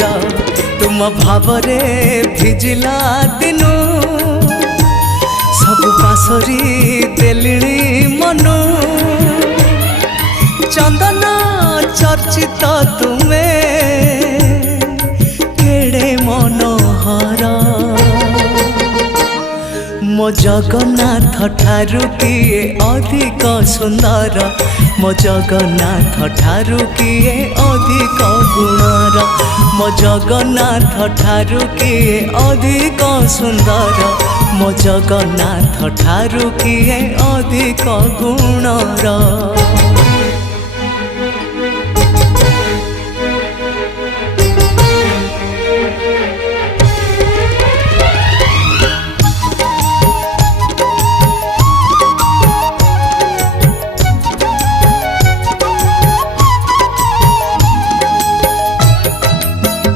तुम भावरे भिजिला दिनु सब पासरी देलिणी मनु चंदन चर्चित तुमे केड़े मनोहर मो जगन्नाथ ठारू किए अधिक सुंदर मो जगन्नाथ ठारू किए अधिक गुणर मो जगन्नाथ ठारू किए अधिक सुंदर मो जगन्नाथ ठारू किए अधिक गुणर।